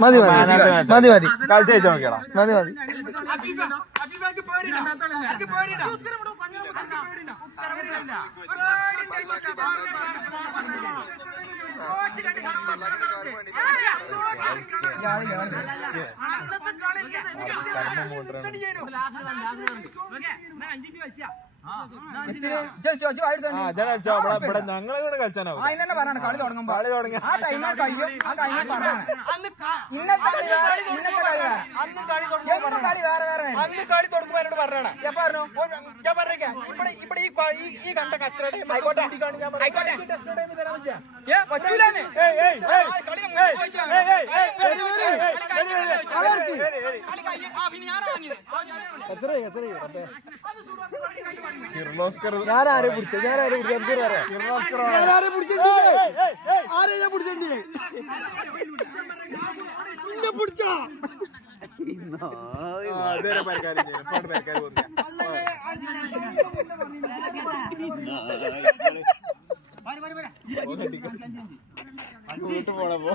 മതി മതി മതി കളിച്ചു വെച്ചോ നോക്കിയാ മതി മതി. ഞങ്ങളെ കളിച്ചാനോ പറയണം. കളി തുടങ്ങുമ്പോ കളി തുടങ്ങി ആ ടൈമിൽ കഴിയും. ആ ടൈമിൽ പറയണം കളി വേറെ വേറെ അന്ന് കളി തുടങ്ങുമ്പോ എന്നോട് പറയണം. ഞാൻ പറഞ്ഞു ഞാൻ പറഞ്ഞേക്കാം ഇവിടെ ഈ കണ്ട കച്ചറ ആയിക്കോട്ടെ പറ്റൂലെന്ന് ഞാനാരെ പിടിച്ച പോണപ്പോ